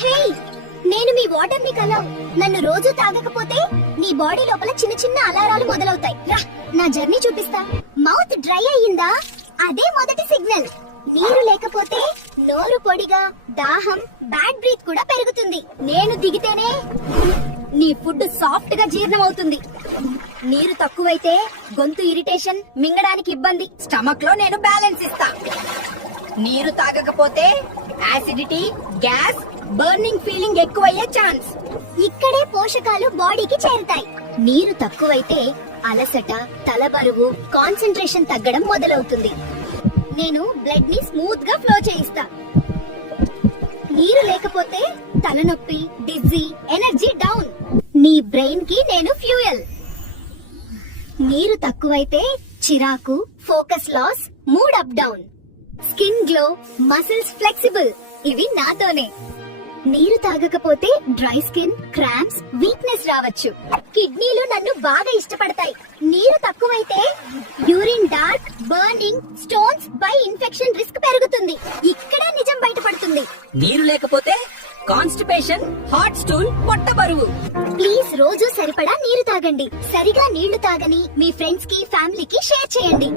హే, నేను మీ వాటర్ ని కలవ్. నన్ను రోజు తాగకపోతే నీ బాడీ లోపల చిన్న చిన్న అలారాలు మొదలవుతాయి. రా, నా జర్నీ చూపిస్తా. మౌత్ డ్రై అయ్యిందా? అదే మొదటి సిగ్నల్. నీరు లేకపోతే నోరు పొడిగా, దాహం, బ్యాడ్ బ్రీత్ కూడా పెరుగుతుంది. నేను దిగితేనే నీ ఫుడ్ సాఫ్ట్ గా జీర్ణం అవుతుంది. నీరు తక్కువైతే గొంతు ఇరిటేషన్, మింగడానికి ఇబ్బంది. స్టమక్ లో నేను బ్యాలెన్స్ ఇస్తా. నీరు తాగకపోతే యాసిడిటీ, గ్యాస్, బర్నింగ్ ఫీలింగ్ ఎక్కువయ్యే ఛాన్స్. ఇక్కడే పోషకాలు బాడీకి చేరుతాయి. నీరు తక్కువైతే అలసట, తలబరువు, కాన్సంట్రేషన్ తగ్గడం మొదలవుతుంది. నేను బ్లడ్ ని స్మూత్ గా ఫ్లో చేయిస్తా. నీరు లేకపోతే తలనొప్పి, డిజ్జీ, ఎనర్జీ డౌన్. నీ బ్రెయిన్ కి నేను ఫ్యూయల్. నీరు తక్కువైతే చిరాకు, focus loss, mood up down. Skin glow, muscles flexible. ఇవి నాతోనే. నీరు తాగకపోతే డ్రై స్కిన్, క్రాంప్స్, వీక్నెస్ రావచ్చు. కిడ్నీలు నన్ను బాగా ఇష్టపడతాయి. నీరు తక్కువైతే urine dark, burning, stones, by infection risk పెరుగుతుంది. ఇక్కడ నిజం బయటపడుతుంది. నీరు లేకపోతే కాన్స్టిపేషన్, హాట్ స్టూల్, పొట్ట బరువు. ప్లీజ్ రోజు సరిపడా నీరు తాగండి. సరిగా నీళ్లు తాగని మీ ఫ్రెండ్స్ కి, ఫ్యామిలీకి షేర్ చేయండి.